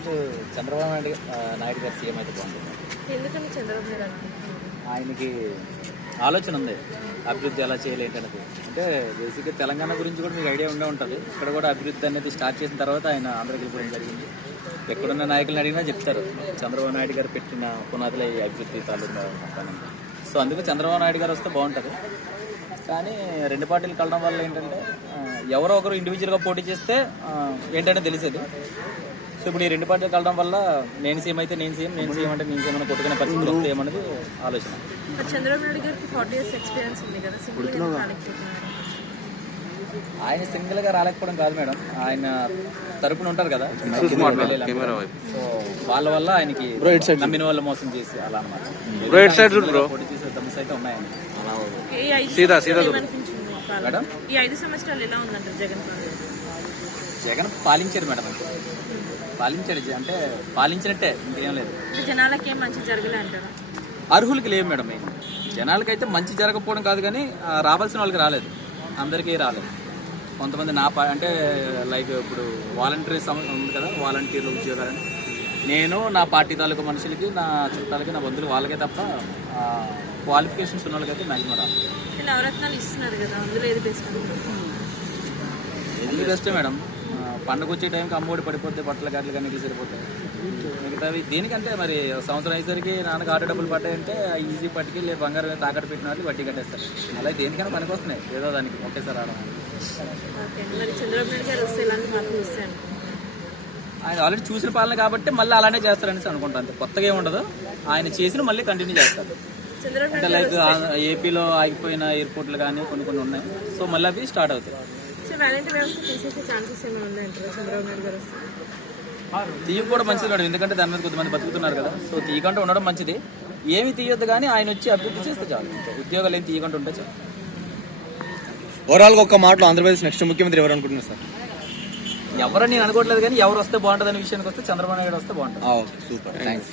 Next Chandrababu Naidu గారు CM అయితే బాగుంటుంది. ఎందుకని చంద్రబాబు నాయుడు ఆయనకి ఆలోచన ఉంది అభివృద్ధి ఎలా చేయాలి ఏంటనేది. అంటే బేసిక్గా తెలంగాణ గురించి కూడా మీకు ఐడియా ఉండే ఉంటుంది. ఇక్కడ కూడా అభివృద్ధి అనేది స్టార్ట్ చేసిన తర్వాత ఆయన ఆంధ్రకి వెళ్ళిపోవడం జరిగింది. ఎక్కడున్న నాయకులను అడిగినా చెప్తారు చంద్రబాబు నాయుడు గారు పెట్టిన పునాదులు ఈ అభివృద్ధి తాలూకా. సో అందుకు చంద్రబాబు నాయుడు గారు వస్తే బాగుంటుంది. కానీ రెండు పార్టీలు కలడం వల్ల ఏంటంటే ఎవరో ఒకరు ఇండివిజువల్గా పోటీ చేస్తే ఏంటంటే తెలిసేది. సో ఇప్పుడు ఈ రెండు పార్టీలు కలడం వల్ల నేను సీఎం అయితే నేను సీఎం, నేను సీఎం అంటే నేను సీఎం అని కొట్టుకునే పరిస్థితులు వస్తాయేమన్నది ఆలోచన. చంద్రబాబు నాయుడు గారికి 40 years ఎక్స్పీరియన్స్ ఉంది కదా, ఆయన సింగిల్ గా రాలేకపోవడం కాదు మేడం, ఆయన తరపున ఉంటారు కదా. సో వాళ్ళ వల్ల ఆయనకి నమ్మిన వాళ్ళు మోసం చేసి అలా అనమాట పోటీ చేసే దమ్స్ అయితే ఉన్నాయని. మేడం ఈ 5 సంవత్సరాలు ఎలా ఉందంటారు జగన్? జగన్ పాలించారు మేడం, అంటే పాలించాడు అంటే పాలించినట్టే, ఇంకేం లేదు. జనాలకి ఏం మంచి జరగలే అంటారా? అర్హులకి లేవు మేడం. మెయిన్ జనాలకైతే మంచి జరగకపోవడం కాదు, కానీ రావాల్సిన వాళ్ళకి రాలేదు, అందరికీ రాలేదు. కొంతమంది అంటే లైక్ ఇప్పుడు వాలంటీర్ ఉంది కదా, వాలంటీర్లు ఉద్యోగాలని నేను నా పార్టీ తాలూకు మనుషులకి, నా చుట్టాలకి, నా బంధువులు వాళ్ళకే తప్ప క్వాలిఫికేషన్స్ ఉన్న వాళ్ళకైతే మ్యాక్సిమం రాదు. నవరత్నాలు ఇస్తున్నారు కదా, అందులో ఏది బెస్ట్? ఎందుకు బెస్టే మేడం, పండుగ వచ్చే టైంకి అమ్మఒడి పడిపోతే బట్టలు గట్లు కానీ ఇట్లా సరిపోతాయి. మిగతావి దేనికంటే మరి సంవత్సరం అయ్యేసరికి నాన్నకు ఆటో డబ్బులు పడ్డాయంటే ఈజీ పట్టుకి లేదు బంగారం తాకట్టు పెట్టిన వాళ్ళు వడ్డీ కట్టేస్తారు. అలా దేనికైనా పనికి వస్తున్నాయి, ఏదో దానికి ఒకేసారి రావడం. ఆయన ఆల్రెడీ చూసిన పాలన కాబట్టి మళ్ళీ అలానే చేస్తారనేసి అనుకుంటాను. అంతే, కొత్తగా ఏముండదు. ఆయన చేసిన మళ్ళీ కంటిన్యూ చేస్తారు. అంటే లైక్ ఏపీలో ఆగిపోయిన ఎయిర్పోర్ట్లు కానీ కొన్ని ఉన్నాయి. సో మళ్ళీ అవి స్టార్ట్ అవుతాయి. తీయ కూడా మంచిది మేడం, ఎందుకంటే దాని మీద కొద్దిమంది బతుకుతున్నారు కదా. సో తీయకుండా ఉండడం మంచిది. ఏమి తీయొద్దు కానీ ఆయన వచ్చి అభివృద్ధి చేస్తే చాలు. ఉద్యోగాలు ఏం తీయకుండా ఉంటే చాలు. ఓవరాల్ గా ఒక్క మాటలో ఆంధ్రప్రదేశ్ నెక్స్ట్ ముఖ్యమంత్రి ఎవరు అనుకుంటున్నారు సార్? ఎవరని నేను అనుకోవట్లేదు, కానీ ఎవరు వస్తే బాగుంటుంది అనే విషయానికి వస్తే చంద్రబాబు నాయుడు వస్తే బాగుంటుంది. Super, thanks.